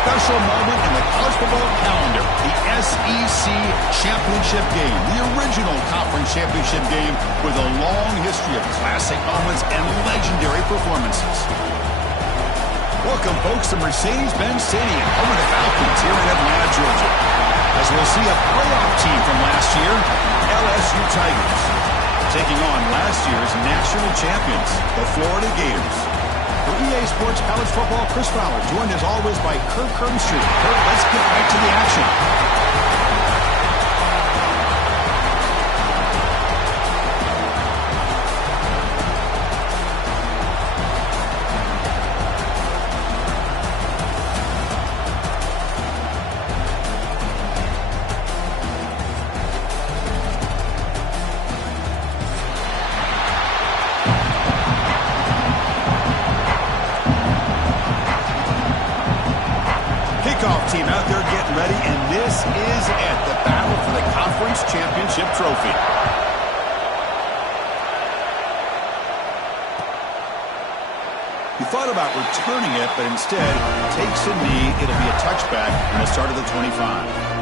special moment in the college football calendar, the SEC Championship game, the original conference championship game with a long history of classic moments and legendary performances. Welcome, folks, to Mercedes-Benz Stadium, home of the Falcons here in Atlanta, Georgia. As we'll see a playoff team from last year, LSU Tigers, taking on last year's national champions, the Florida Gators. For EA Sports College Football, Chris Fowler, joined as always by Kirk Herbstreit. Kirk, let's get right to the action. Team out there getting ready, and this is it, the battle for the conference championship trophy. He thought about returning it, but instead takes a knee. It'll be a touchback on the start of the 25.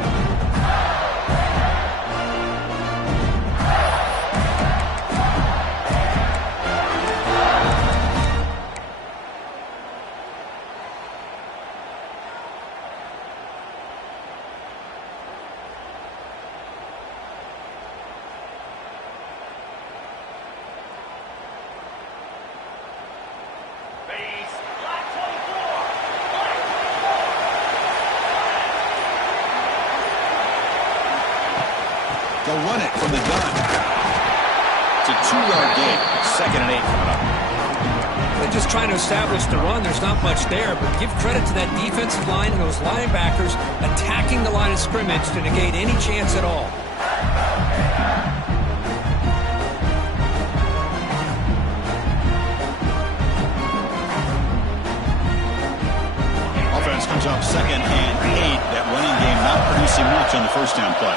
They'll run it from the gun. It's a 2-yard gain. 2nd and 8 coming up. They're just trying to establish the run. There's not much there, but give credit to that defensive line and those linebackers attacking the line of scrimmage to negate any chance at all. Offense comes up 2nd and 8. That running game not producing much on the first down play.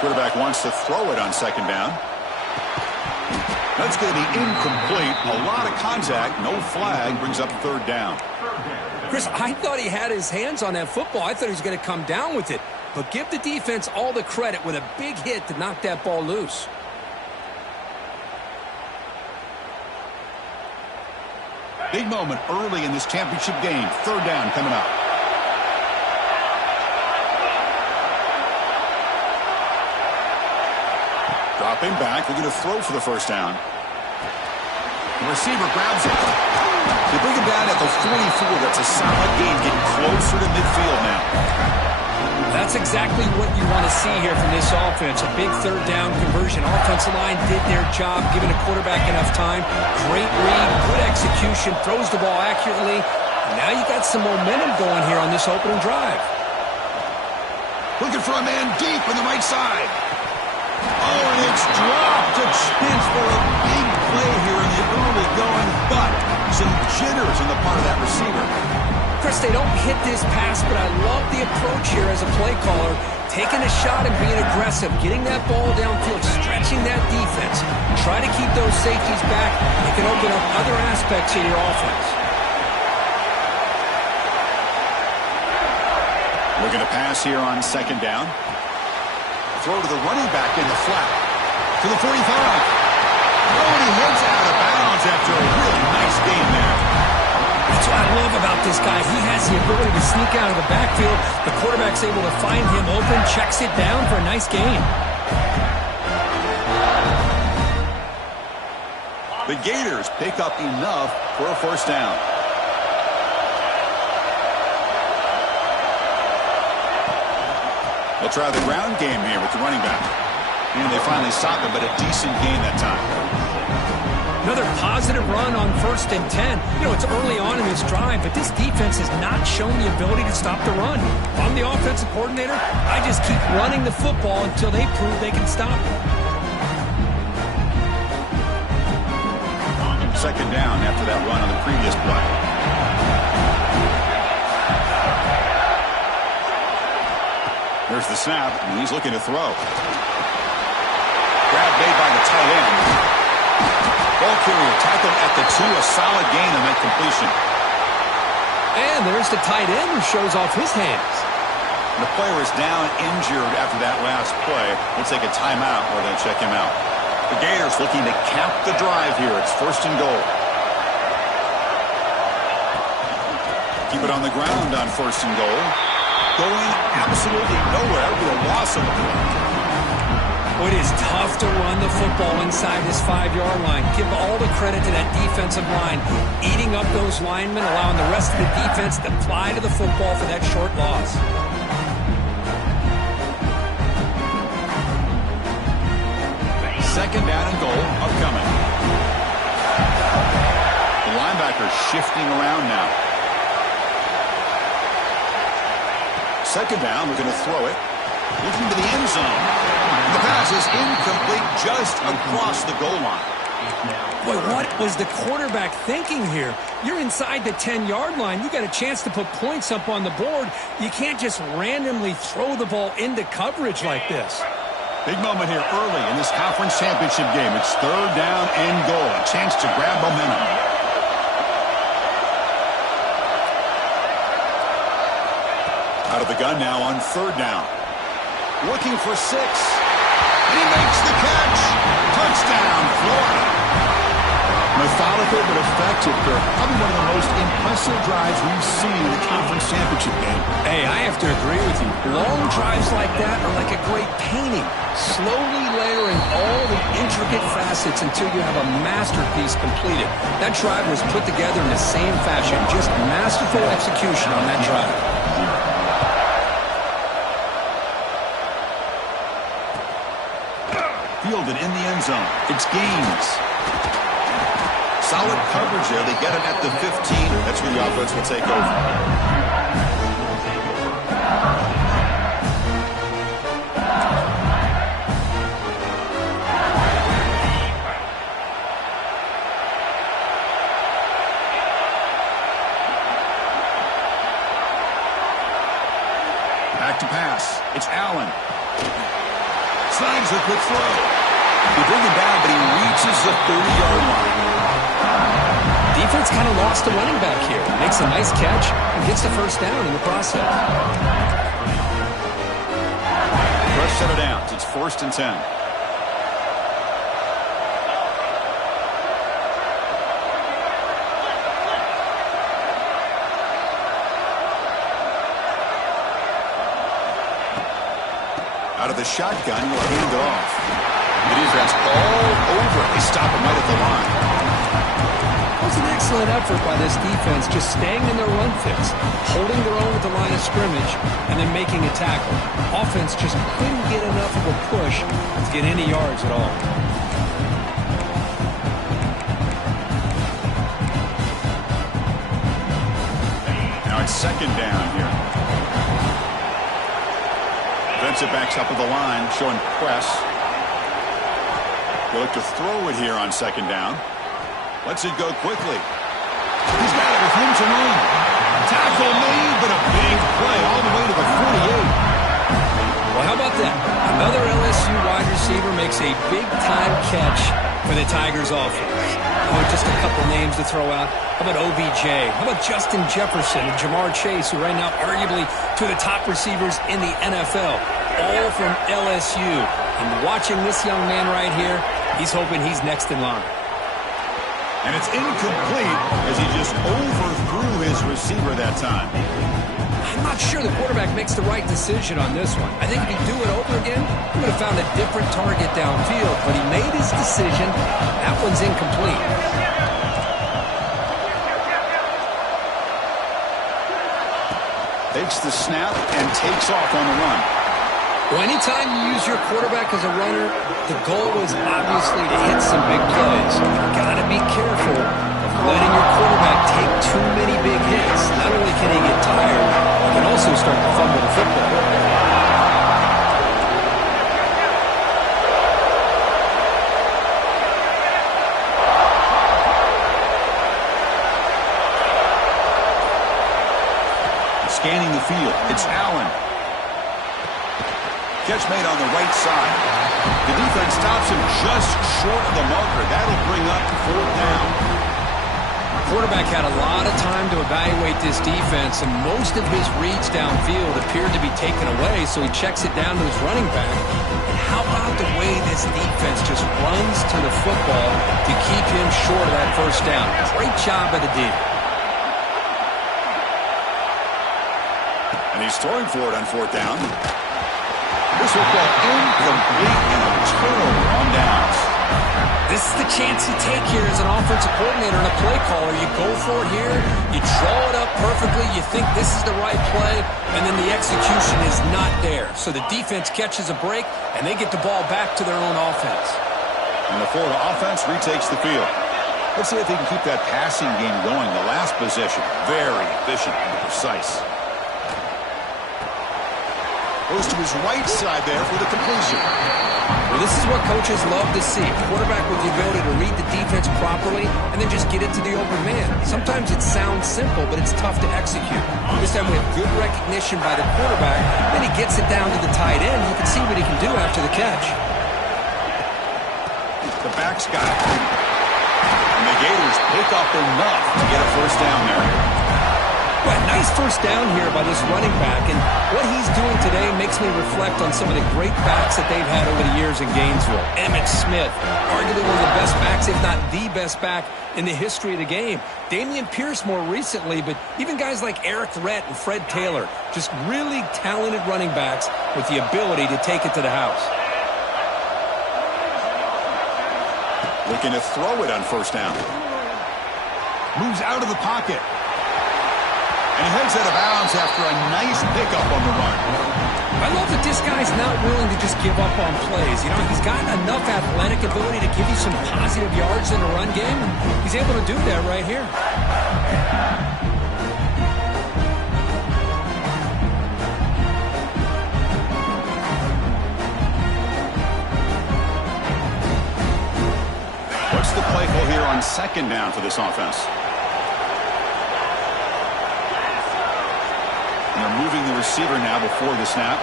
Quarterback wants to throw it on 2nd down. That's going to be incomplete. A lot of contact. No flag. Brings up 3rd down. Chris, I thought he had his hands on that football. I thought he was going to come down with it. But give the defense all the credit with a big hit to knock that ball loose. Big moment early in this championship game. 3rd down coming up. Dropping back, looking to throw for the first down. The receiver grabs it. They bring him down at the 44. That's a solid gain, getting closer to midfield now. That's exactly what you want to see here from this offense. A big 3rd down conversion. Offensive line did their job, giving the quarterback enough time. Great read, good execution, throws the ball accurately. Now you got some momentum going here on this opening drive. Looking for a man deep on the right side. Oh, and it's dropped. A chance for a big play here in the early going, but some jitters on the part of that receiver. Chris, they don't hit this pass, but I love the approach here as a play caller. Taking a shot and being aggressive, getting that ball downfield, stretching that defense. Try to keep those safeties back. It can open up other aspects of your offense. Looking to pass here on 2nd down. Throw to the running back in the flat. To the 45. Oh, and he heads out of bounds after a really nice game there. That's what I love about this guy. He has the ability to sneak out of the backfield. The quarterback's able to find him open, checks it down for a nice gain. The Gators pick up enough for a first down. They'll try the ground game here with the running back. And they finally stop it, but a decent gain that time. Another positive run on 1st and 10. You know, it's early on in this drive, but this defense has not shown the ability to stop the run. If I'm the offensive coordinator, I just keep running the football until they prove they can stop it. 2nd down after that run on the previous play. There's the snap, and he's looking to throw. Grab made by the tight end. Ball carrier tackled at the 2, a solid gain on that completion. And there's the tight end who shows off his hands. The player is down injured after that last play. We'll take a timeout or then check him out. The Gators looking to cap the drive here. It's 1st and goal. Keep it on the ground on 1st and goal. Going absolutely nowhere with a loss of a play. It is tough to run the football inside this 5-yard line. Give all the credit to that defensive line. Eating up those linemen, allowing the rest of the defense to fly to the football for that short loss. 2nd down and goal upcoming. The linebacker shifting around now. 2nd down, we're going to throw it. Looking to the end zone. The pass is incomplete just across the goal line. Boy, what was the quarterback thinking here? You're inside the 10-yard line. You got a chance to put points up on the board. You can't just randomly throw the ball into coverage like this. Big moment here early in this conference championship game. It's 3rd down and goal. A chance to grab momentum. Out of the gun now on 3rd down. Looking for 6. And he makes the catch. Touchdown, Florida. Methodical but effective, Kirk. Probably one of the most impressive drives we've seen in the conference championship game. Hey, I have to agree with you. Long drives like that are like a great painting. Slowly layering all the intricate facets until you have a masterpiece completed. That drive was put together in the same fashion. Just masterful execution on that drive. Fielded in the end zone. It's Gaines. Solid coverage there. They get it at the 15. That's where the offense will take over. Back to pass. It's Allen. Slides a quick throw. They bring him down, but he reaches the 30-yard line. Defense kind of lost the running back here. Makes a nice catch and gets the 1st down in the process. Fresh set of downs. It's 1st and 10. Out of the shotgun, he'll hand it off. The defense all over. They stop him right at the line. It was an excellent effort by this defense, just staying in their run fix, holding their own at the line of scrimmage, and then making a tackle. Offense just couldn't get enough of a push to get any yards at all. Now it's 2nd down here. Defensive backs up at the line, showing press. They look to throw it here on 2nd down. Lets it go quickly. He's got it with him to run. Tackle made, but a big play all the way to the 48. Well, how about that? Another LSU wide receiver makes a big-time catch for the Tigers offense. Oh, just a couple names to throw out. How about OBJ? How about Justin Jefferson and Jamar Chase, who right now arguably two of the top receivers in the NFL, all from LSU. And watching this young man right here, he's hoping he's next in line. And it's incomplete as he just overthrew his receiver that time. I'm not sure the quarterback makes the right decision on this one. I think if he'd do it over again, he would have found a different target downfield. But he made his decision. That one's incomplete. Takes the snap and takes off on the run. Well, anytime you use your quarterback as a runner, the goal is obviously to hit some big plays. You've got to be careful of letting your quarterback take too many big hits. Not only can he get tired, he can also start to fumble the football. Scanning the field, it's Allen. Catch made on the right side. The defense stops him just short of the marker. That'll bring up 4th down. Quarterback had a lot of time to evaluate this defense, and most of his reads downfield appeared to be taken away, so he checks it down to his running back. And how about the way this defense just runs to the football to keep him short of that 1st down? Great job by the D. And he's throwing for it on 4th down. This will fall incomplete and a turnover on downs. This is the chance you take here as an offensive coordinator and a play caller. You go for it here, you draw it up perfectly, you think this is the right play, and then the execution is not there. So the defense catches a break, and they get the ball back to their own offense. And the Florida offense retakes the field. Let's see if they can keep that passing game going. The last possession, very efficient and precise. Goes to his right side there for the completion. Well, this is what coaches love to see. A quarterback with the ability to read the defense properly and then just get it to the open man. Sometimes it sounds simple, but it's tough to execute. This time we have good recognition by the quarterback. Then he gets it down to the tight end. You can see what he can do after the catch. The back's got it. And the Gators pick up enough to get a 1st down there. Well, nice 1st down here by this running back, and what he's doing today makes me reflect on some of the great backs that they've had over the years in Gainesville. Emmitt Smith, arguably one of the best backs, if not the best back in the history of the game. Damian Pierce more recently, but even guys like Eric Rhett and Fred Taylor, just really talented running backs with the ability to take it to the house. Looking to throw it on 1st down. Moves out of the pocket. And he heads out of bounds after a nice pickup on the run. I love that this guy's not willing to just give up on plays. You know, he's got enough athletic ability to give you some positive yards in the run game. He's able to do that right here. What's the play call here on 2nd down for this offense? And they're moving the receiver now before the snap.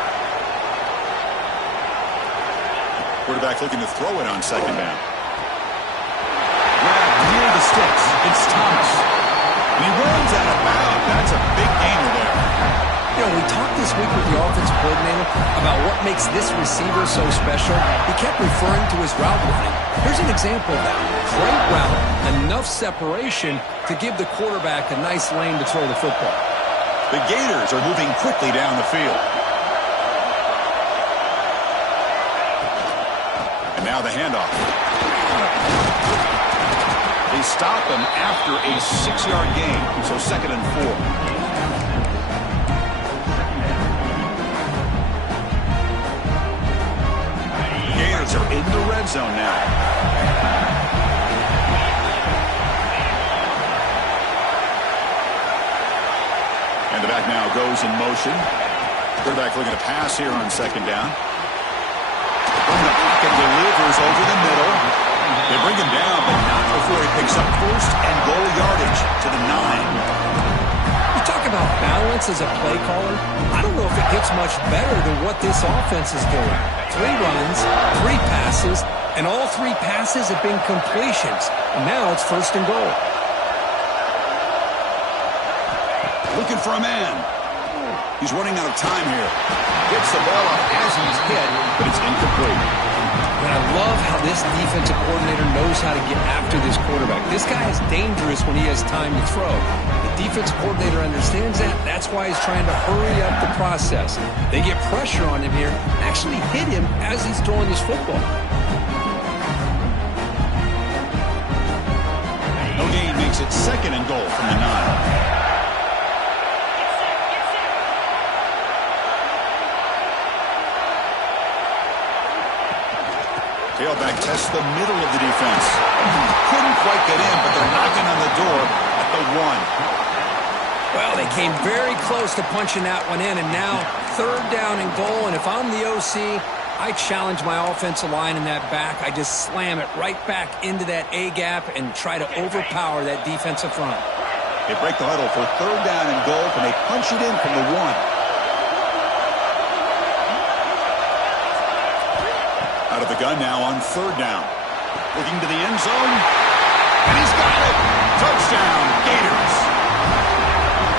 Quarterback looking to throw it on 2nd down. Grabbed near the sticks. It's Thomas. And he runs out of bounds. That's a big gainer there. You know, we talked this week with the offensive coordinator about what makes this receiver so special. He kept referring to his route running. Here's an example of that. Great route, enough separation to give the quarterback a nice lane to throw the football. The Gators are moving quickly down the field. And now the handoff. They stop him after a 6-yard gain, so 2nd and 4. The Gators are in the red zone now. And the back now goes in motion. Quarterback looking to pass here on 2nd down. From the pocket, delivers over the middle. They bring him down, but not before he picks up 1st and goal yardage to the 9. You talk about balance as a play caller. I don't know if it gets much better than what this offense is doing. 3 runs, 3 passes, and all 3 passes have been completions. And now it's 1st and goal. Looking for a man. He's running out of time here. Gets the ball up as he's hit, but it's incomplete. And I love how this defensive coordinator knows how to get after this quarterback. This guy is dangerous when he has time to throw. The defensive coordinator understands that. That's why he's trying to hurry up the process. They get pressure on him here, actually hit him as he's throwing this football. No gain makes it 2nd and goal from the 9. Tailback tests the middle of the defense. Couldn't quite get in, but they're knocking on the door at the 1. Well, they came very close to punching that one in, and now 3rd down and goal. And if I'm the OC, I challenge my offensive line in that back. I just slam it right back into that A-gap and try to overpower that defensive front. They break the huddle for 3rd down and goal, and they punch it in from the 1. Out of the gun now on third down. Looking to the end zone. And he's got it. Touchdown, Gators.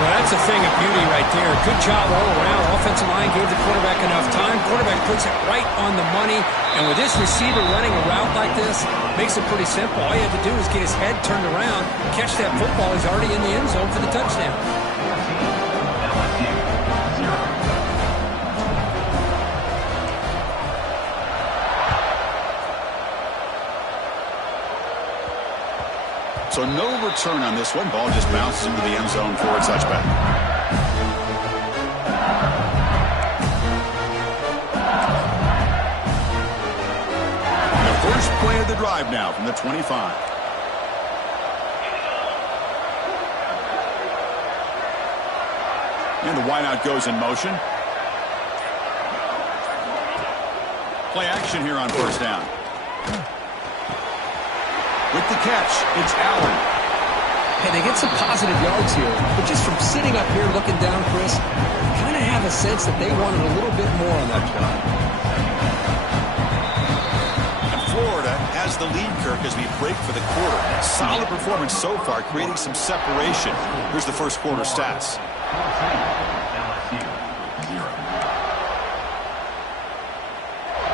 Well, that's a thing of beauty right there. Good job all around. Offensive line gave the quarterback enough time. Quarterback puts it right on the money. And with this receiver running a route like this, makes it pretty simple. All you have to do is get his head turned around, catch that football. He's already in the end zone for the touchdown. So no return on this one. Ball just bounces into the end zone for a touchback. The first play of the drive now from the 25. And the wideout goes in motion. Play action here on first down. With the catch, it's Allen. Hey, they get some positive yards here, but just from sitting up here looking down, Chris, you kind of have a sense that they wanted a little bit more on that play. And Florida has the lead, Kirk, as we break for the quarter. Solid performance so far, creating some separation. Here's the first quarter stats.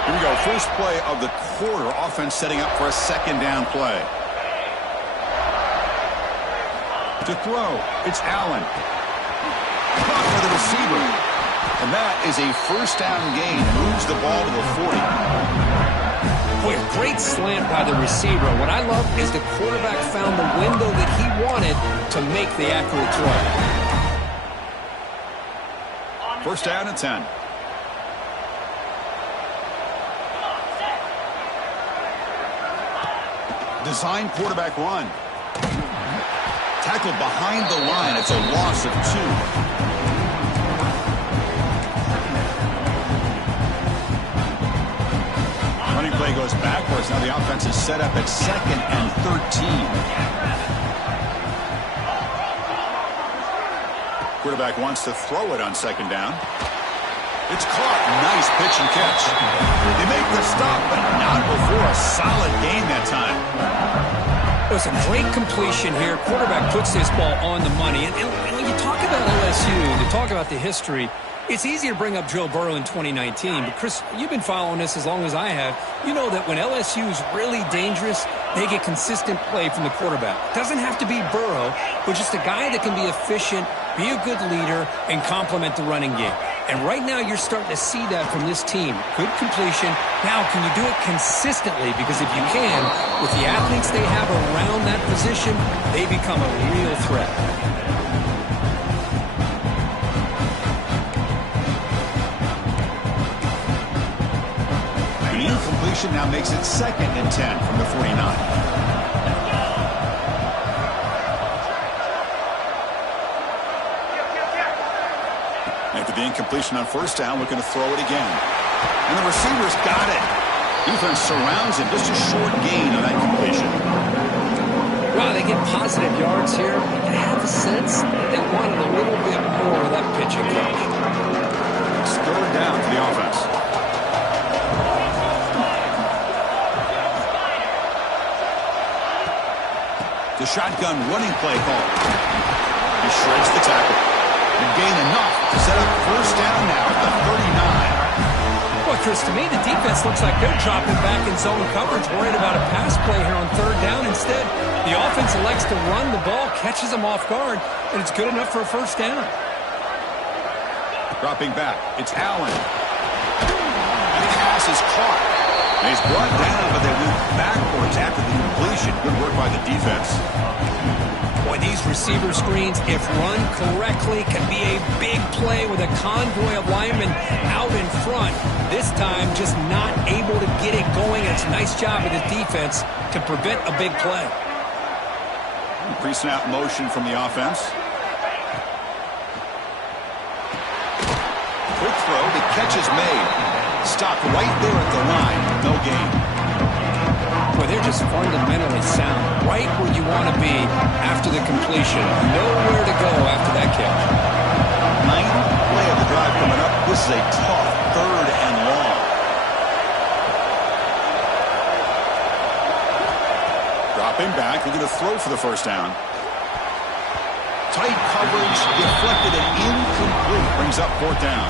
Here we go, first play of the quarter. Offense setting up for a second down play. To throw, it's Allen. Caught by the receiver. And that is a first down gain. Moves the ball to the 40. Boy, a great slant by the receiver. What I love is the quarterback found the window that he wanted to make the accurate throw. First down and 10. Design quarterback run. Tackled behind the line. It's a loss of 2. Running play goes backwards. Now the offense is set up at second and 13. Quarterback wants to throw it on second down. It's caught. Nice pitch and catch. They make the stop, but not before a solid gain that time. It was a great completion here. Quarterback puts this ball on the money. And when you talk about LSU, to talk about the history, it's easy to bring up Joe Burrow in 2019. But, Chris, you've been following this as long as I have. You know that when LSU is really dangerous, they get consistent play from the quarterback. Doesn't have to be Burrow, but just a guy that can be efficient, be a good leader, and complement the running game. And right now you're starting to see that from this team. Good completion. Now, can you do it consistently? Because if you can, with the athletes they have around that position, they become a real threat. The incompletion now makes it second and 10 from the 49. After the incompletion on first down, looking to throw it again. And the receiver's got it. Defense surrounds him. Just a short gain on that completion. Wow, they get positive yards here. I have a sense that they wanted a little bit more of that pitching catch. It's third down for the offense. The shotgun running play call. He shreds the tackle. And gain enough to set up first down now at the 39. Well, Chris, to me, the defense looks like they're dropping back in zone coverage, worried about a pass play here on third down. Instead, the offense elects to run the ball, catches them off guard, and it's good enough for a first down. Dropping back, it's Allen. And the pass is caught. And he's brought down, but they move backwards after the completion. Good work by the defense. Boy, these receiver screens, if run correctly, can be a big play with a convoy of linemen out in front. This time, just not able to get it going. It's a nice job of the defense to prevent a big play. Pre-snap motion from the offense. Quick throw, the catch is made. Stopped right there at the line. No gain. Boy, they're just fundamentally sound. Right where you want to be after the completion. Nowhere to go after that catch. Ninth play of the drive coming up. This is a tough third and long. Dropping back, looking to throw for the first down. Tight coverage, deflected and incomplete. Brings up fourth down.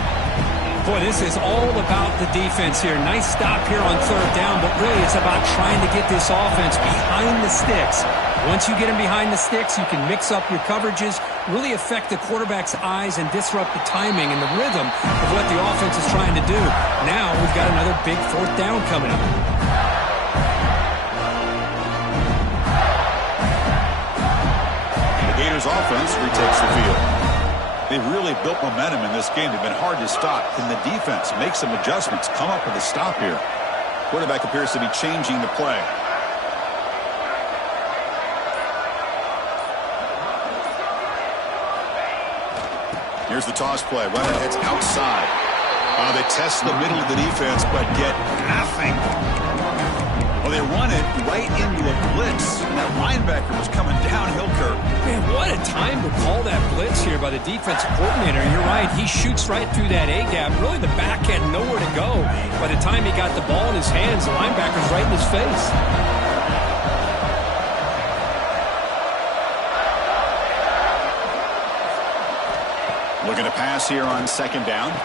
Boy, this is all about the defense here. Nice stop here on third down, but really it's about trying to get this offense behind the sticks. Once you get them behind the sticks, you can mix up your coverages, really affect the quarterback's eyes and disrupt the timing and the rhythm of what the offense is trying to do. Now we've got another big fourth down coming up. The Gators offense retakes the field. They've really built momentum in this game. They've been hard to stop. Can the defense make some adjustments, come up with a stop here? Quarterback appears to be changing the play. Here's the toss play. Runner heads outside. They test the middle of the defense, but get nothing. Well, they run it right into a blitz. And that linebacker was coming downhill, Kirk. Man, what a time to call that blitz here by the defensive coordinator. You're right. He shoots right through that A-gap. Really, the back had nowhere to go. By the time he got the ball in his hands, the linebacker's right in his face. Looking to pass here on second down.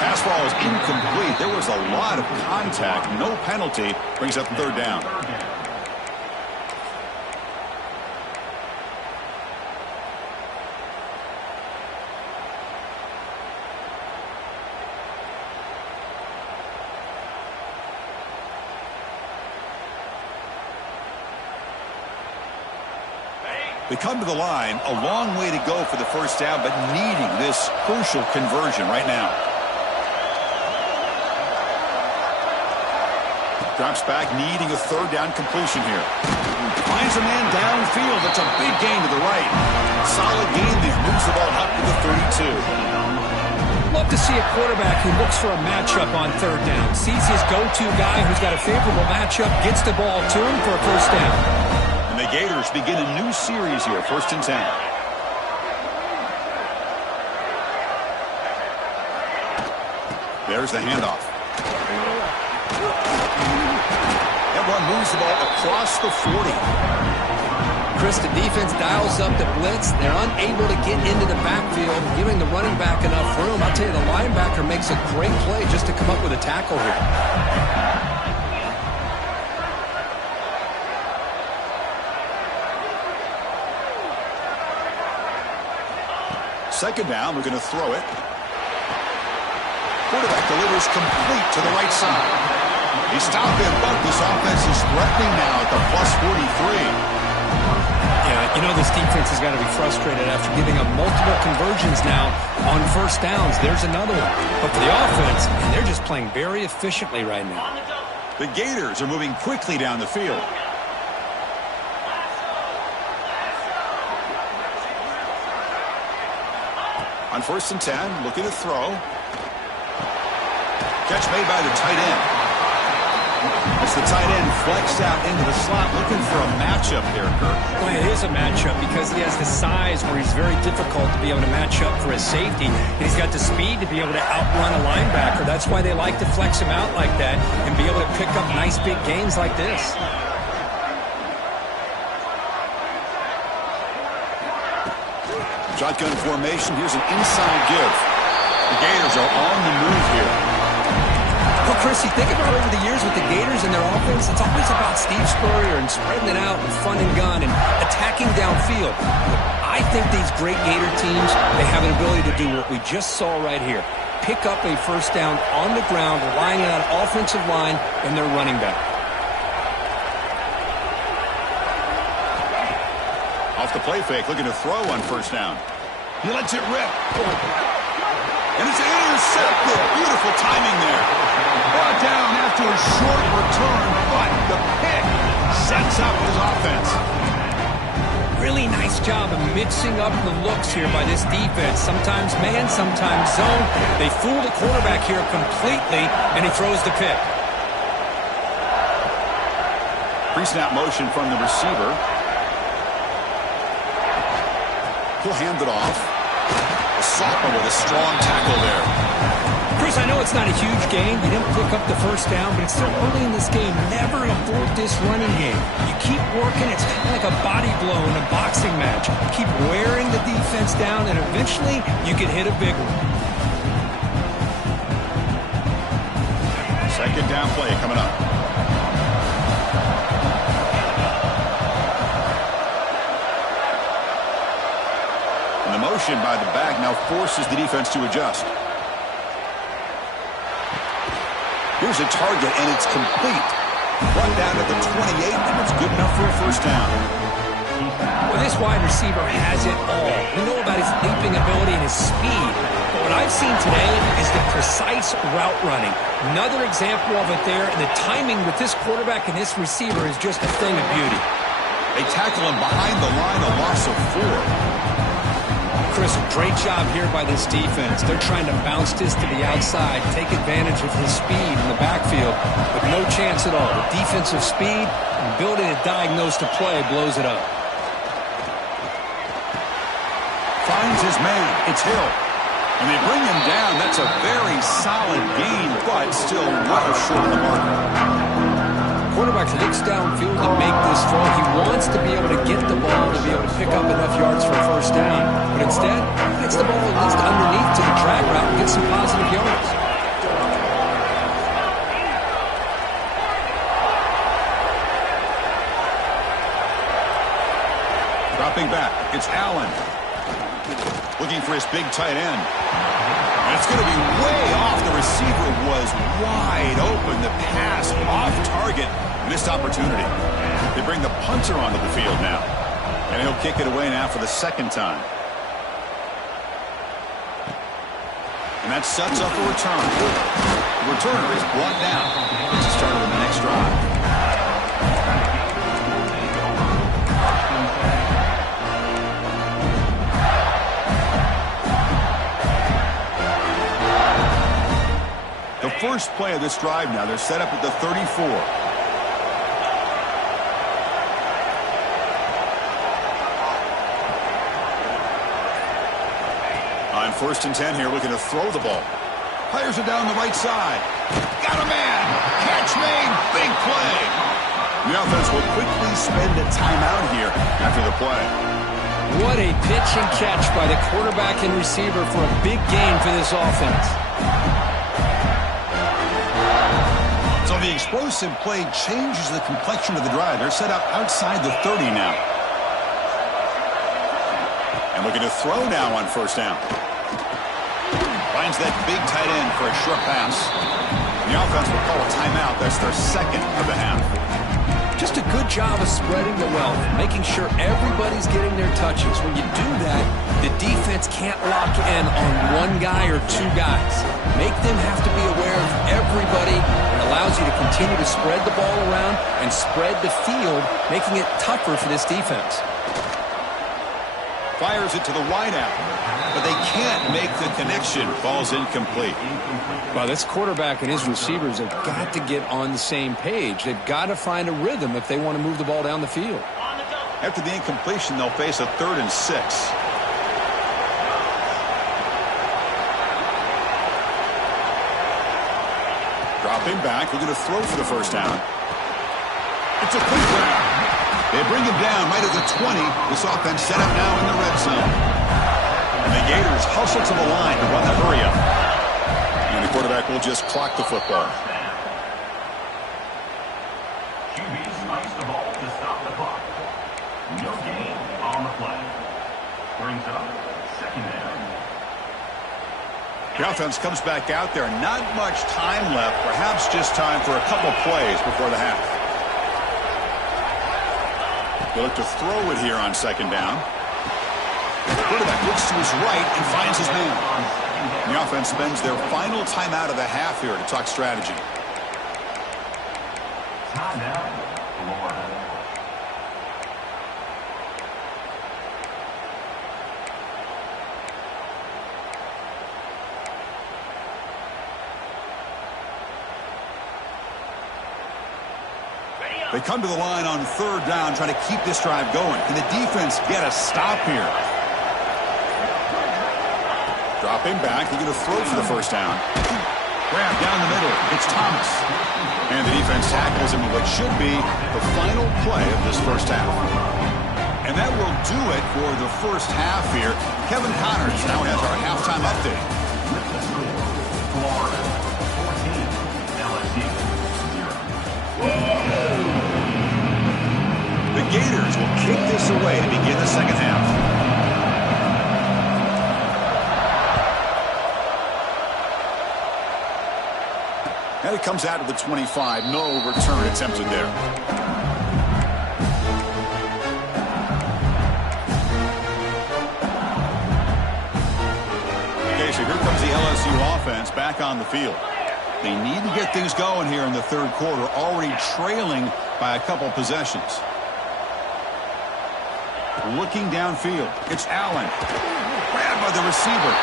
Pass ball is incomplete. There was a lot of contact. No penalty. Brings up third down. They come to the line, a long way to go for the first down, but needing this crucial conversion right now. Drops back, needing a third down completion here. Finds a man downfield. That's a big gain to the right. Solid gain there. Moves the ball up to the 32. Love to see a quarterback who looks for a matchup on third down. Sees his go-to guy who's got a favorable matchup, gets the ball to him for a first down. The Gators begin a new series here, 1st and 10. There's the handoff. That one moves the ball across the 40. Chris, the defense dials up the blitz. They're unable to get into the backfield, giving the running back enough room. I'll tell you, the linebacker makes a great play just to come up with a tackle here. Second down, we're going to throw it. Quarterback delivers complete to the right side. He stopped him, but this offense is threatening now at the plus 43. Yeah, you know this defense has got to be frustrated after giving up multiple conversions now on first downs. There's another one. But for the offense, man, they're just playing very efficiently right now. The Gators are moving quickly down the field. On 1st and 10, looking to throw. Catch made by the tight end. As the tight end flexed out into the slot, looking for a matchup there, Kirk. Well, it is a matchup because he has the size where he's very difficult to be able to match up for his safety. And he's got the speed to be able to outrun a linebacker. That's why they like to flex him out like that and be able to pick up nice big gains like this. Shotgun formation. Here's an inside give. The Gators are on the move here. Well, Chris, you think about over the years with the Gators and their offense, it's always about Steve Spurrier and spreading it out and fun and gun and attacking downfield. I think these great Gator teams, they have an ability to do what we just saw right here. Pick up a first down on the ground, relying on an offensive line and their running back. Off the play fake, looking to throw on first down. He lets it rip. And it's intercepted. Beautiful timing there. Brought down after a short return, but the pick sets up his offense. Really nice job of mixing up the looks here by this defense. Sometimes man, sometimes zone. They fool the quarterback here completely, and he throws the pick. Pre-snap motion from the receiver. He'll hand it off. A sophomore with a strong tackle there. Chris, I know it's not a huge gain. You didn't pick up the first down, but it's still early in this game. Never a 4th this running game. You keep working, it's kind of like a body blow in a boxing match. Keep wearing the defense down, and eventually you can hit a big one. Second down play coming up. And the motion by the back now forces the defense to adjust. Here's a target, and it's complete. Brought down at the 28, and it's good enough for a first down. Well, this wide receiver has it all. We know about his leaping ability and his speed. But what I've seen today is the precise route running. Another example of it there, and the timing with this quarterback and this receiver is just a thing of beauty. They tackle him behind the line, a loss of 4. Chris, a great job here by this defense. They're trying to bounce this to the outside, take advantage of his speed in the backfield, but no chance at all. The defensive speed and ability to diagnose the play blows it up. Finds his man. It's Hill. And they bring him down. That's a very solid gain, but still well short of the mark. Quarterback looks downfield to make this throw. He wants to be able to get the ball to be able to pick up enough yards for a first down. But instead, he gets the ball at least underneath to the drag route and gets some positive yards. Dropping back, it's Allen. Looking for his big tight end. And it's going to be way off. The receiver was wide open. The pass off target. Missed opportunity. They bring the punter onto the field now. And he'll kick it away now for the second time. And that sets up a return. The returner is brought down. It's a start of the next drive. The first play of this drive now, they're set up at the 34. On 1st and 10 here, looking to throw the ball. Fires it down the right side. Got a man. Catch made. Big play. The offense will quickly spend a timeout here after the play. What a pitch and catch by the quarterback and receiver for a big gain for this offense. So the explosive play changes the complexion of the drive. They're set up outside the 30 now. And looking to throw now on 1st down. Finds that big tight end for a short pass. The offense will call a timeout. That's their second of the half. Just a good job of spreading the wealth, making sure everybody's getting their touches. When you do that, the defense can't lock in on one guy or two guys. Make them have to be aware of everybody. It allows you to continue to spread the ball around and spread the field, making it tougher for this defense. Fires it to the wideout, but they can't make the connection. Ball's incomplete. Well, this quarterback and his receivers have got to get on the same page. They've got to find a rhythm if they want to move the ball down the field. After the incompletion, they'll face a 3rd and 6. Dropping back, looking to throw for the first down. It's a quick grab. They bring him down right at the 20. This offense set up now in the red zone. And the Gators hustle to the line to run the hurry up. And the quarterback will just clock the football. QB spikes the ball to stop the clock. No gain on the play. Brings up 2nd down. The offense comes back out there. Not much time left. Perhaps just time for a couple plays before the half. They look to throw it here on 2nd down. The quarterback looks to his right and finds his man. The offense spends their final timeout of the half here to talk strategy. Timeout, Florida. They come to the line on 3rd down, trying to keep this drive going. Can the defense get a stop here? Dropping back, they're going to throw for the first down. Grab down the middle. It's Thomas. And the defense tackles him in what should be the final play of this first half. And that will do it for the first half here. Kevin Connors now has our halftime update. With the score, Florida 14, LSU 0. The Gators will kick this away to begin the second half. And it comes out of the 25. No return attempted there. Okay, so here comes the LSU offense back on the field. They need to get things going here in the third quarter, already trailing by a couple possessions. Looking downfield. It's Allen. Grabbed by the receiver.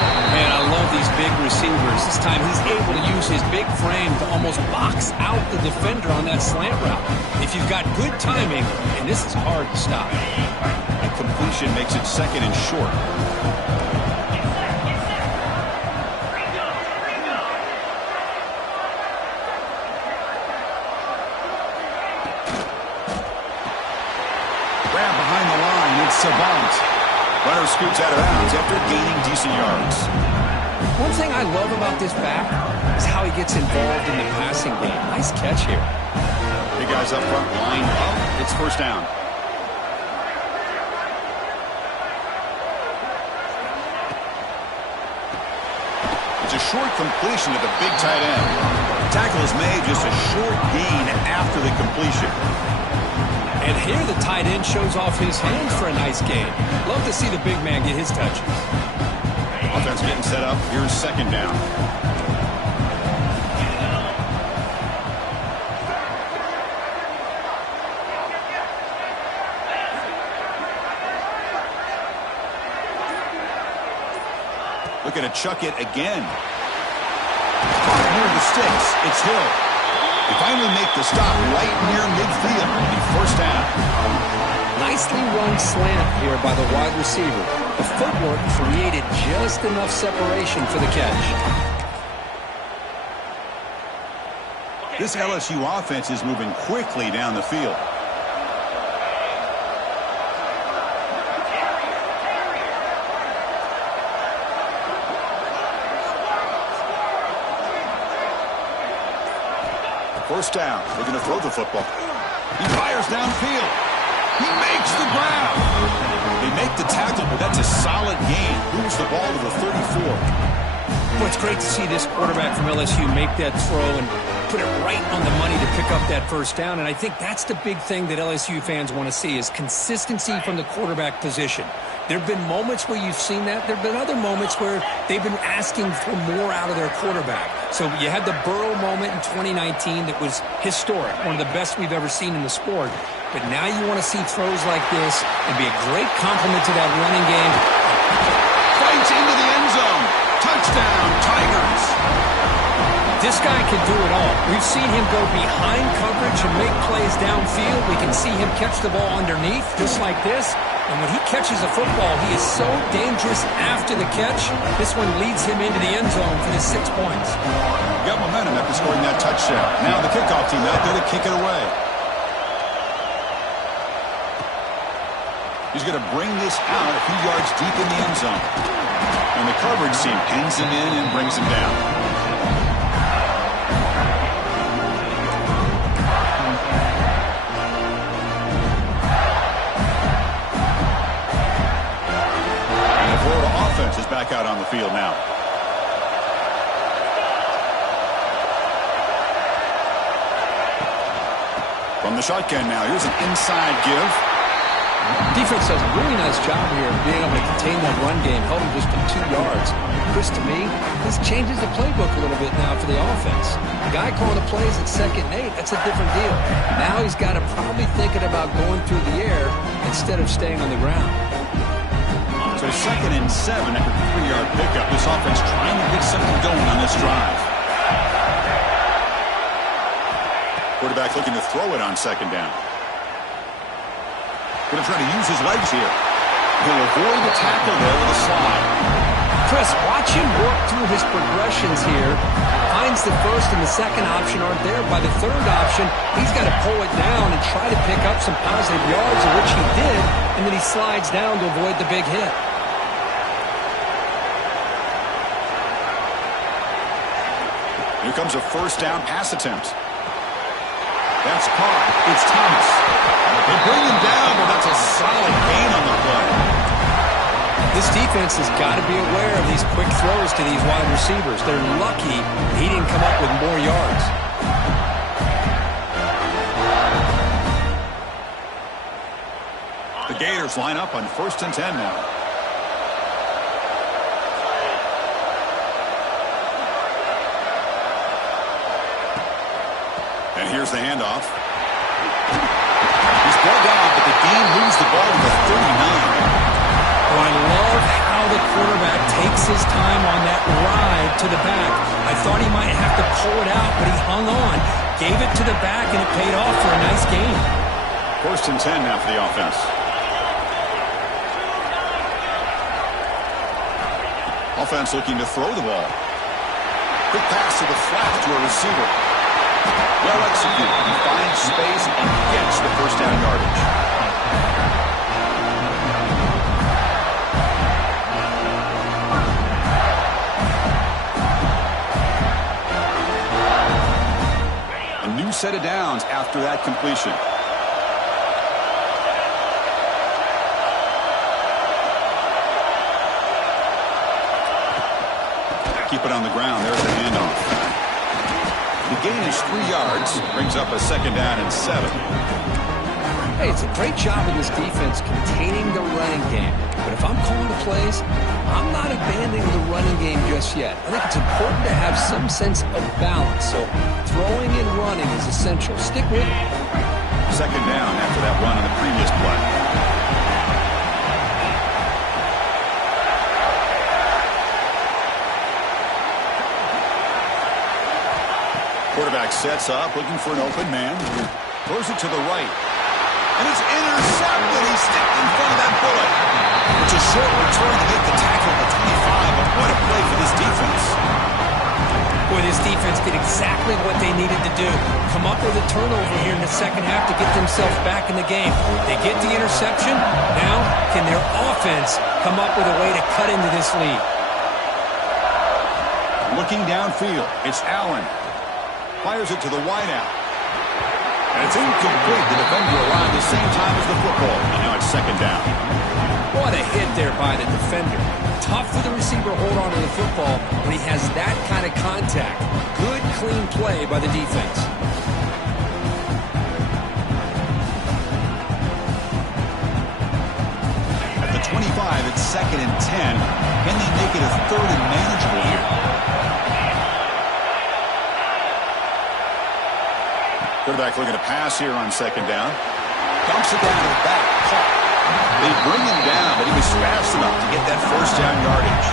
Man, I love these big receivers. This time he's able to use his big frame to almost box out the defender on that slant route. If you've got good timing, and this is hard to stop. A completion makes it second and short. Grab behind the line. It's Savant. Runner scoots out of bounds after gaining decent yards. One thing I love about this back is how he gets involved in the passing game. Nice catch here. Big guys up front, lined up. It's first down. It's a short completion to the big tight end. Tackle is made, just a short gain after the completion. And here the tight end shows off his hands for a nice gain. Love to see the big man get his touches. Offense getting set up. Here's second down. Looking to chuck it again. Near the sticks. It's Hill. They finally make the stop right near midfield. And first down. Nicely run slant here by the wide receiver. The footwork created just enough separation for the catch. This LSU offense is moving quickly down the field. First down. They're going to throw the football. He fires downfield. He makes the grab. They make the tackle, but that's a solid gain. Moves the ball to the 34. Well, it's great to see this quarterback from LSU make that throw and put it right on the money to pick up that first down. And I think that's the big thing that LSU fans want to see is consistency from the quarterback position. There have been moments where you've seen that. There have been other moments where they've been asking for more out of their quarterback. So you had the Burrow moment in 2019 that was historic, one of the best we've ever seen in the sport. But now you want to see throws like this and be a great complement to that running game. Fights into the end zone. Touchdown, Tigers. This guy can do it all. We've seen him go behind coverage and make plays downfield. We can see him catch the ball underneath, just like this. And when he catches a football, he is so dangerous after the catch. This one leads him into the end zone for the 6 points. Got momentum after scoring that touchdown. Now the kickoff team out there to kick it away. He's going to bring this out a few yards deep in the end zone. And the coverage team pins him in and brings him down. Is back out on the field now. From the shotgun now, here's an inside give. Defense does a really nice job here of being able to contain that run game, held him just to 2 yards. Chris, to me, this changes the playbook a little bit now for the offense. The guy calling the plays at 2nd and 8, that's a different deal. Now he's got to probably thinking about going through the air instead of staying on the ground. So 2nd and 7 after the 3-yard pickup. This offense trying to get something going on this drive. Quarterback looking to throw it on 2nd down. Going to try to use his legs here. He'll avoid the tackle there with a slide. Chris, watch him work through his progressions here. Finds the first and the second option aren't there. By the third option, he's got to pull it down and try to pick up some positive yards, of which he did, and then he slides down to avoid the big hit. Here comes a first down pass attempt. That's caught. It's Thomas. They bring him down, but that's a solid gain on the play. This defense has got to be aware of these quick throws to these wide receivers. They're lucky he didn't come up with more yards. The Gators line up on 1st and 10 now. And here's the handoff. He's brought down, but the game moves the ball to the 39. Oh, I love how the quarterback takes his time on that ride to the back. I thought he might have to pull it out, but he hung on, gave it to the back, and it paid off for a nice gain. 1st and 10 now for the offense. Offense looking to throw the ball. Quick pass to the flat to a receiver. Well executed. He finds space and gets the first down yardage. A new set of downs after that completion. Keep it on the ground. There's the handoff. The gain is 3 yards, brings up a 2nd down and 7. Hey, it's a great job of this defense containing the running game. But if I'm calling the plays, I'm not abandoning the running game just yet. I think it's important to have some sense of balance. So throwing and running is essential. Stick with it. 2nd down after that run on the previous play. Quarterback sets up, looking for an open man. Throws it to the right. And it's intercepted. He stepped in front of that bullet. It's a short return to get the tackle at the 25, but what a play for this defense. Boy, this defense did exactly what they needed to do. Come up with a turnover here in the second half to get themselves back in the game. They get the interception. Now, can their offense come up with a way to cut into this lead? Looking downfield, it's Allen. Fires it to the wideout. And it's incomplete. The defender arrived the same time as the football. And now it's 2nd down. What a hit there by the defender. Tough for the receiver to hold on to the football when he has that kind of contact. Good, clean play by the defense. At the 25, it's 2nd and 10. Can they make it a 3rd and manageable here? Quarterback looking to pass here on 2nd down. Dumps it down to the back. Caught. They bring him down, but he was fast enough to get that first down yardage.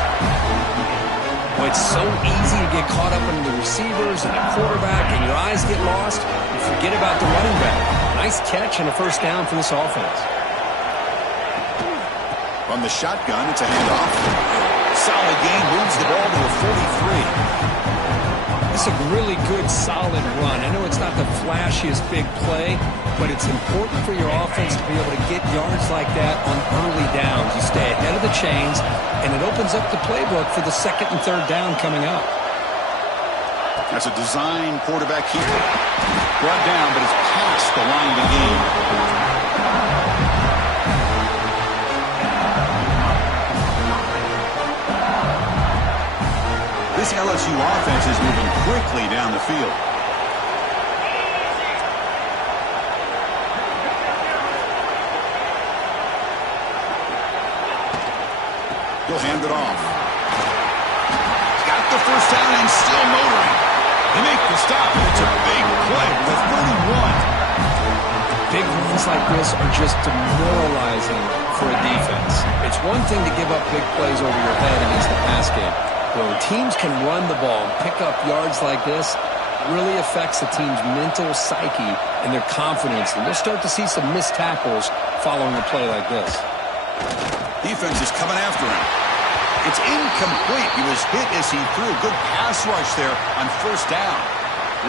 Well, it's so easy to get caught up in the receivers and the quarterback, and your eyes get lost. You forget about the running back. Nice catch and a first down for this offense. From the shotgun, it's a handoff. Solid gain, moves the ball to a 43. It's a really good, solid run. I know it's not the flashiest big play, but it's important for your offense to be able to get yards like that on early downs. You stay ahead of the chains, and it opens up the playbook for the 2nd and 3rd down coming up. That's a design quarterback keeper. Brought down, but it's past the line of the game. This LSU offense is moving quickly down the field. He'll hand it off. Got the first down and still motoring. They make the stop, and it's a big play with 31. Big runs like this are just demoralizing for a defense. It's one thing to give up big plays over your head against the pass game. When teams can run the ball and pick up yards like this, it really affects the team's mental psyche and their confidence. And they'll start to see some missed tackles following a play like this. Defense is coming after him. It's incomplete. He was hit as he threw. Good pass rush there on first down.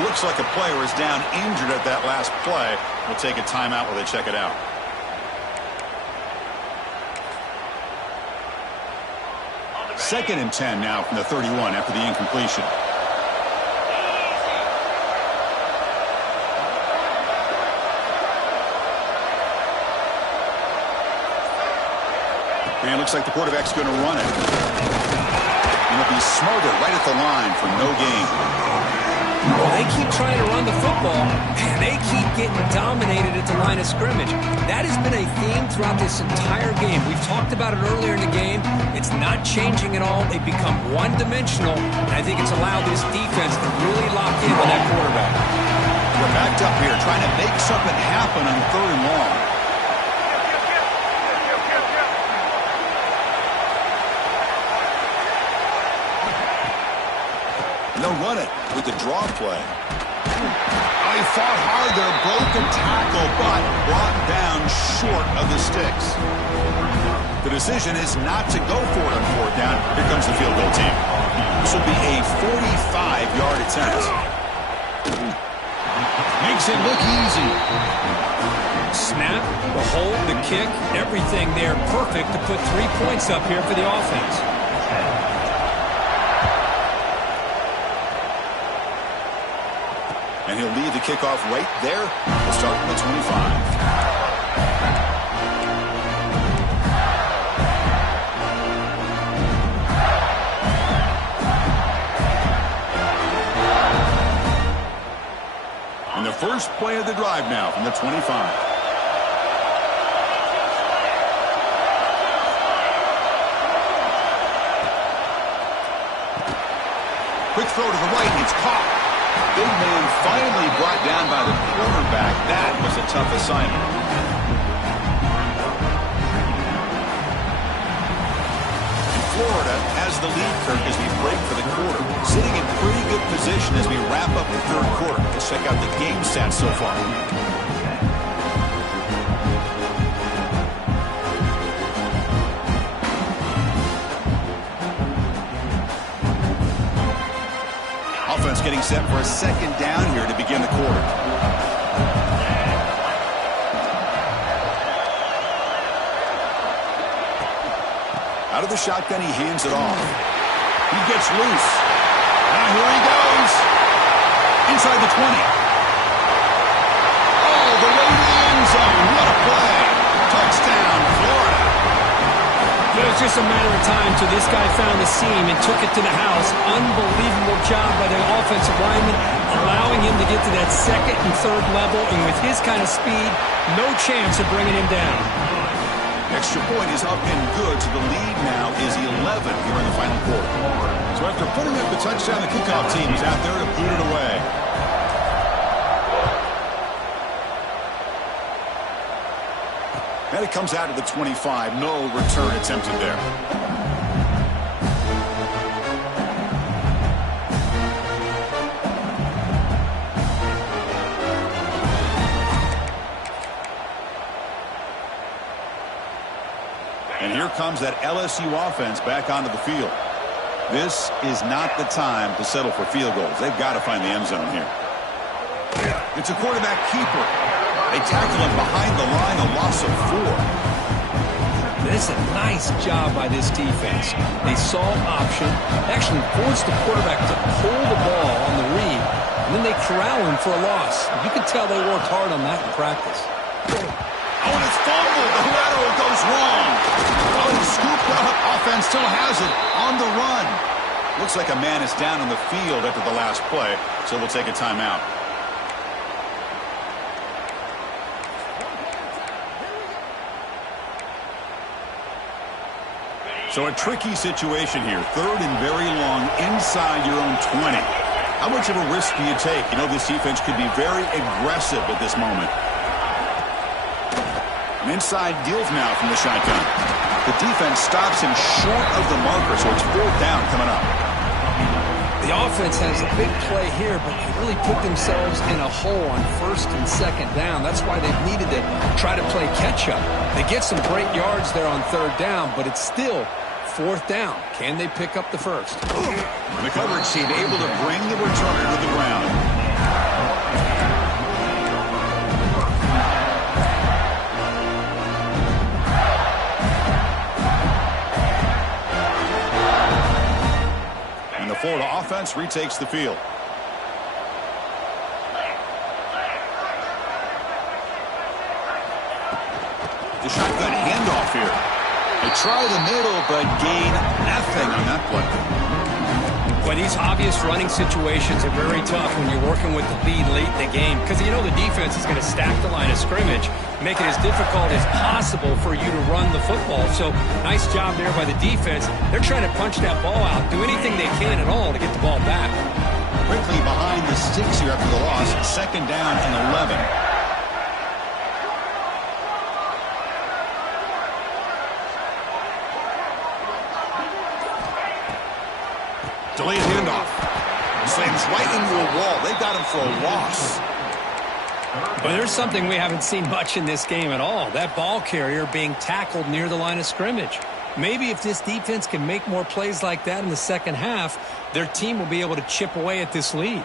Looks like a player is down injured at that last play. We'll take a timeout while they check it out. Second and 10 now from the 31 after the incompletion. And it looks like the quarterback's going to run it. And he'll be smothered right at the line for no gain. Well, they keep trying to run the football, and they keep getting dominated at the line of scrimmage. That has been a theme throughout this entire game. We've talked about it earlier in the game. It's not changing at all. They've become one-dimensional, and I think it's allowed this defense to really lock in on that quarterback. We're backed up here trying to make something happen on 3rd and long. They'll run it with the draw play. Oh, he fought hard there, broke a tackle, but brought down short of the sticks. The decision is not to go for it on 4th down. Here comes the field goal team. This will be a 45-yard attempt. Makes it look easy. Snap, the hold, the kick, everything there perfect to put 3 points up here for the offense. And he'll leave the kickoff right there. We'll start from the 25. And the first play of the drive now from the 25. Quick throw to the right. It's caught. Big man finally brought down by the quarterback. That was a tough assignment. And Florida has the lead, Kirk, as we break for the quarter. Sitting in pretty good position as we wrap up the 3rd quarter. Let's check out the game stats so far. Offense getting set for a 2nd down here to begin the quarter. Out of the shotgun, he hands it off. He gets loose. Now here he goes. Inside the 20. Oh, the way to the end zone. What a play. Touchdown, Florida. It was just a matter of time till this guy found the seam and took it to the house. Unbelievable job by the offensive lineman, allowing him to get to that 2nd and 3rd level, and with his kind of speed, no chance of bringing him down. Extra point is up and good, so the lead now is 11 here in the final quarter. So after putting up the touchdown, the kickoff team is out there to put it away. And it comes out of the 25. No return attempted there. And here comes that LSU offense back onto the field. This is not the time to settle for field goals. They've got to find the end zone here. It's a quarterback keeper. They tackle him behind the line, a loss of 4. This is a nice job by this defense. They saw option, actually forced the quarterback to pull the ball on the read, and then they corral him for a loss. You can tell they worked hard on that in practice. Oh, and it's fumbled. The lateral goes wrong. Oh, he scooped up. Offense still has it on the run. Looks like a man is down on the field after the last play, so we'll take a timeout. So a tricky situation here. 3rd and very long inside your own 20. How much of a risk do you take? You know, this defense could be very aggressive at this moment. An inside deals now from the shotgun. The defense stops him short of the marker, so it's 4th down coming up. The offense has a big play here, but they really put themselves in a hole on 1st and 2nd down. That's why they've needed to try to play catch-up. They get some great yards there on 3rd down, but it's still 4th down. Can they pick up the first? The coverage team able to bring the returner to the ground. And the Florida offense retakes the field. The shotgun handoff here. They try the middle, but gain nothing on that play. Well, these obvious running situations are very tough when you're working with the lead late in the game, because you know the defense is going to stack the line of scrimmage, make it as difficult as possible for you to run the football. So nice job there by the defense. They're trying to punch that ball out, do anything they can at all to get the ball back. Quickly behind the sticks here after the loss. 2nd down and 11. Delayed handoff. Slams right into a wall. They got him for a loss. But there's something we haven't seen much in this game at all. That ball carrier being tackled near the line of scrimmage. Maybe if this defense can make more plays like that in the second half, their team will be able to chip away at this lead.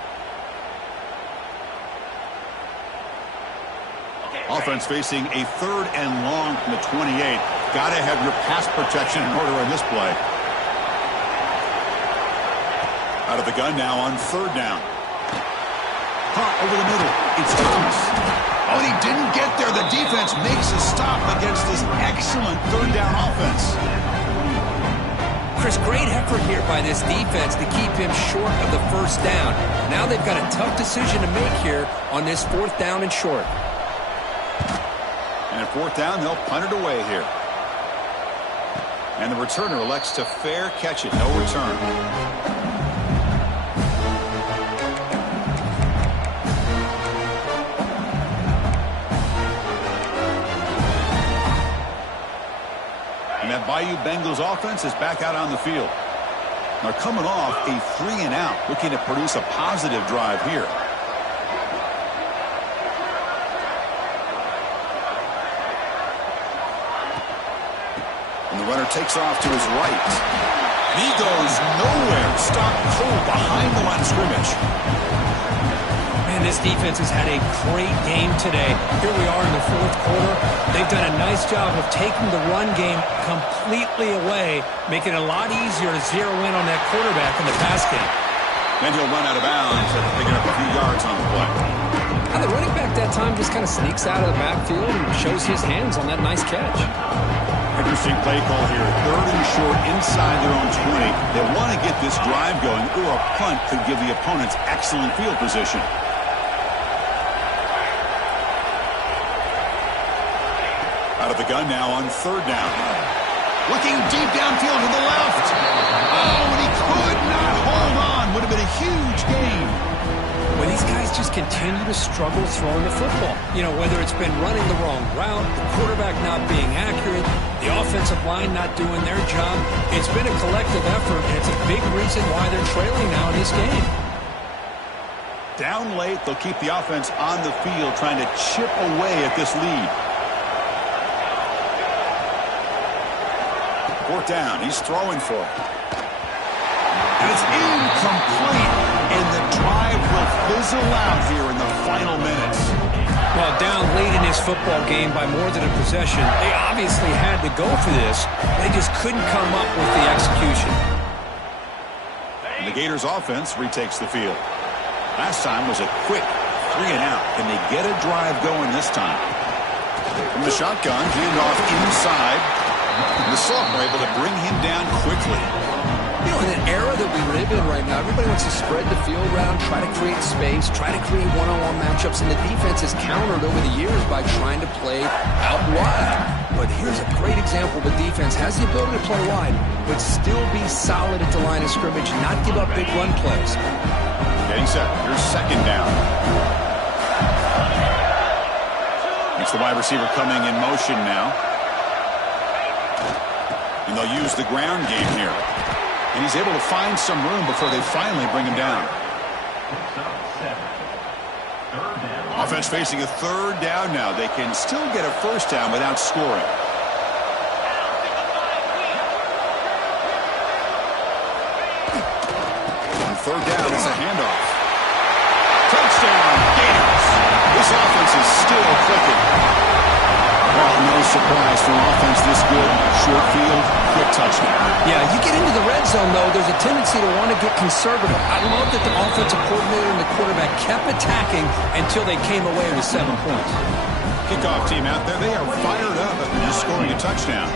Offense facing a 3rd and long from the 28. Got to have your pass protection in order in this play. Out of the gun now on 3rd down. Caught over the middle. It's Thomas. Oh, and he didn't get there. The defense makes a stop against this excellent 3rd down offense. Chris, great effort here by this defense to keep him short of the 1st down. Now they've got a tough decision to make here on this 4th down and short. And at 4th down, they'll punt it away here. And the returner elects to fair catch it. No return. And that Bayou Bengals offense is back out on the field. They're coming off a 3-and-out, looking to produce a positive drive here. And the runner takes off to his right. He goes nowhere. Stopped cold behind the line of scrimmage. Man, this defense has had a great game today. Here we are in the 4th quarter. They've done a nice job of taking the run game completely away, making it a lot easier to zero in on that quarterback in the pass game. Then he'll run out of bounds after picking up a few yards on the play. And the running back that time just kind of sneaks out of the backfield and shows his hands on that nice catch. Interesting play call here. 3rd and short inside their own 20. They want to get this drive going, or a punt could give the opponents excellent field position. Out of the gun now on 3rd down. Looking deep downfield to the left. Oh, and he could not hold on. Would have been a huge gain. Well, these guys just continue to struggle throwing the football. You know, whether it's been running the wrong route, the quarterback not being accurate, the offensive line not doing their job. It's been a collective effort, and it's a big reason why they're trailing now in this game. Down late, they'll keep the offense on the field trying to chip away at this lead. 4th down, he's throwing for it. And it's incomplete, and the drive will fizzle out here in the final minutes. Well, down late in this football game by more than a possession, they obviously had to go for this. They just couldn't come up with the execution. And the Gators offense retakes the field. Last time was a quick 3-and-out. Can they get a drive going this time? From the shotgun, handoff inside. The Sultan are able to bring him down quickly. You know, in an era that we live in right now, everybody wants to spread the field around, try to create space, try to create one-on-one matchups, and the defense has countered over the years by trying to play out wide. But here's a great example. The defense has the ability to play wide, but still be solid at the line of scrimmage, not give up big run plays. Getting set. Here's 2nd down. It's the wide receiver coming in motion now. And they'll use the ground game here. And he's able to find some room before they finally bring him down. Offense facing a 3rd down now. They can still get a 1st down without scoring. third down, it's a handoff. Touchdown, Gators. This offense is still clicking. Well, no surprise for an offense this good. Short field, quick touchdown. Yeah, you get into the red zone, though, there's a tendency to want to get conservative. I love that the offensive coordinator and the quarterback kept attacking until they came away with 7 points. Kickoff team out there, they are fired up after just scoring a touchdown.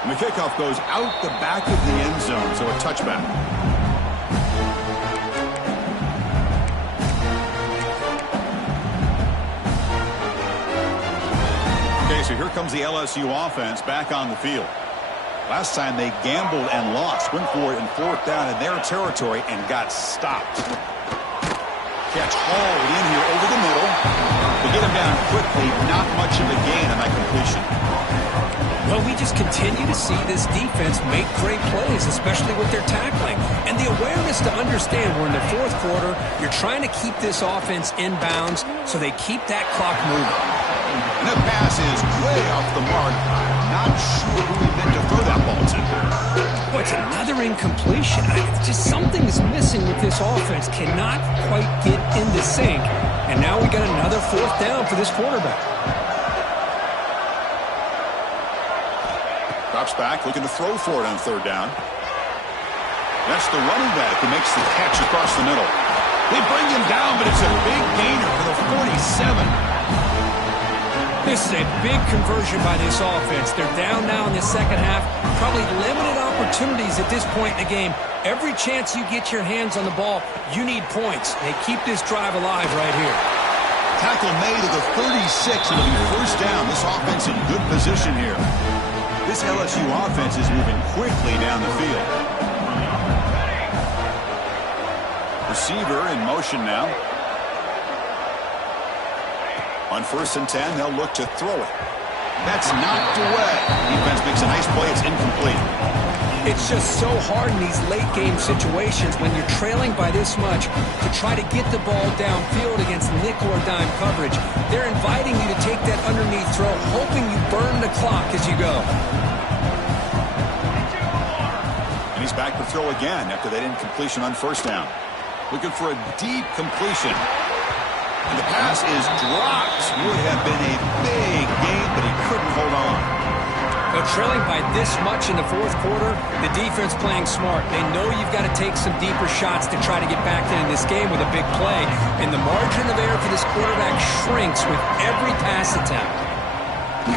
And the kickoff goes out the back of the end zone, so a touchback. Okay, so here comes the LSU offense back on the field. Last time they gambled and lost, went for it in fourth down in their territory and got stopped. Catch hauled in here over the middle. They get him down quickly, not much of a gain on that completion. Well, we just continue to see this defense make great plays, especially with their tackling. And the awareness to understand we're in the fourth quarter, you're trying to keep this offense in bounds so they keep that clock moving. And the pass is way off the mark. Not sure who he meant to throw that ball to. Boy, it's another incompletion. Just something is missing with this offense. Cannot quite get into sync. And now we got another fourth down for this quarterback. Drops back, looking to throw for it on third down. That's the running back who makes the catch across the middle. They bring him down, but it's a big gainer for the 47. This is a big conversion by this offense. They're down now in the second half. Probably limited opportunities at this point in the game. Every chance you get your hands on the ball, you need points. They keep this drive alive right here. Tackle made at the 36. It'll be first down. This offense in good position here. This LSU offense is moving quickly down the field. Receiver in motion now. On 1st and 10, they'll look to throw it. That's knocked away. Defense makes a nice play. It's incomplete. It's just so hard in these late-game situations when you're trailing by this much to try to get the ball downfield against nickel or dime coverage. They're inviting you to take that underneath throw, hoping you burn the clock as you go. And he's back to throw again after that incompletion on first down. Looking for a deep completion. And the pass is dropped. Would have been a big gain, but he couldn't hold on. Well, trailing by this much in the fourth quarter, the defense playing smart. They know you've got to take some deeper shots to try to get back in this game with a big play. And the margin of error for this quarterback shrinks with every pass attempt.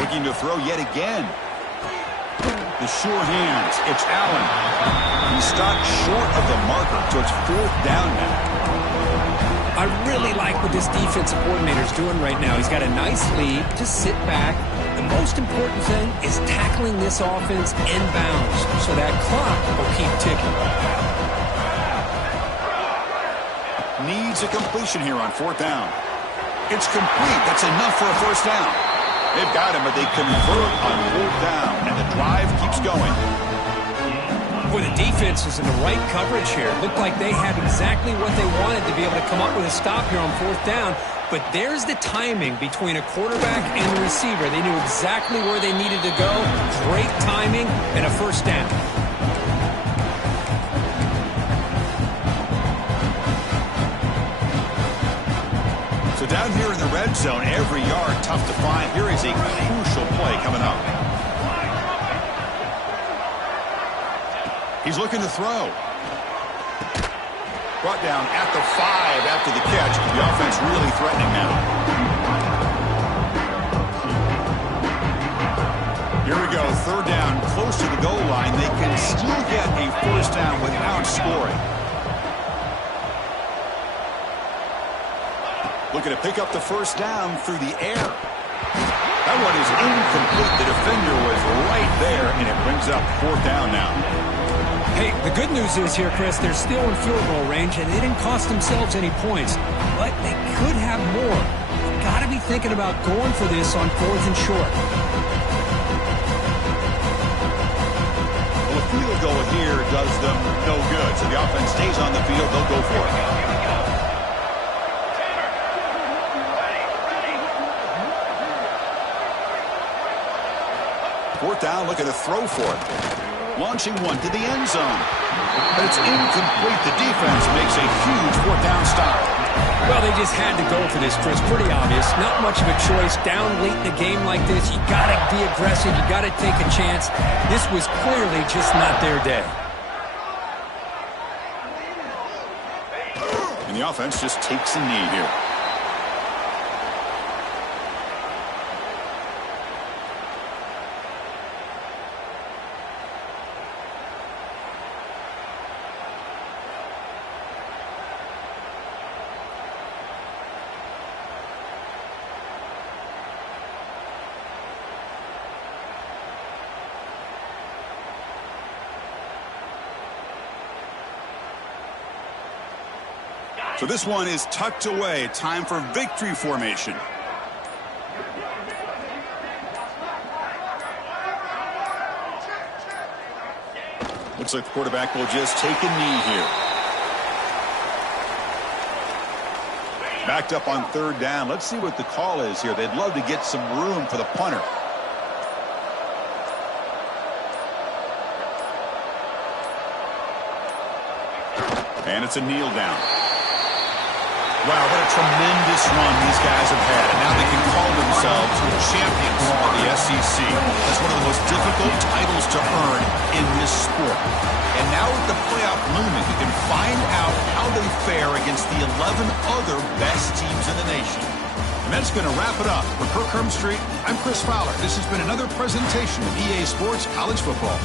Looking to throw yet again. The sure hands. It's Allen. He's stopped short of the marker, so it's fourth down now. I really like what this defensive coordinator is doing right now. He's got a nice lead. Just sit back. The most important thing is tackling this offense in bounds so that clock will keep ticking. Needs a completion here on fourth down. It's complete. That's enough for a first down. They've got him, but they convert on fourth down, and the drive keeps going. Boy, the defense is in the right coverage here. It looked like they had exactly what they wanted to be able to come up with a stop here on fourth down. But there's the timing between a quarterback and the receiver. They knew exactly where they needed to go. Great timing and a first down. So down here in the red zone, every yard tough to find. Here is a crucial play coming up. He's looking to throw. Brought down at the 5 after the catch. The offense really threatening now. Here we go. Third down, close to the goal line. They can still get a first down without scoring. Looking to pick up the first down through the air. That one is incomplete. The defender was right there, and it brings up fourth down now. Hey, the good news is here, Chris, they're still in field goal range, and they didn't cost themselves any points. But they could have more. They've got to be thinking about going for this on fourth and short. Well, a field goal here does them no good. So the offense stays on the field. They'll go for it. 4th down, looking to throw for it. Launching one to the end zone. But it's incomplete. The defense makes a huge 4th down stop. Well, they just had to go for this, Chris. Pretty obvious. Not much of a choice. Down late in the game like this, you got to be aggressive. You got to take a chance. This was clearly just not their day. And the offense just takes a knee here. So this one is tucked away. Time for victory formation. Looks like the quarterback will just take a knee here. Backed up on 3rd down. Let's see what the call is here. They'd love to get some room for the punter. And it's a kneel down. Wow, what a tremendous run these guys have had. And now they can call themselves champions of the SEC. That's one of the most difficult titles to earn in this sport. And now with the playoff looming, you can find out how they fare against the 11 other best teams in the nation. And that's going to wrap it up. For Kirk Street, I'm Chris Fowler. This has been another presentation of EA Sports College Football.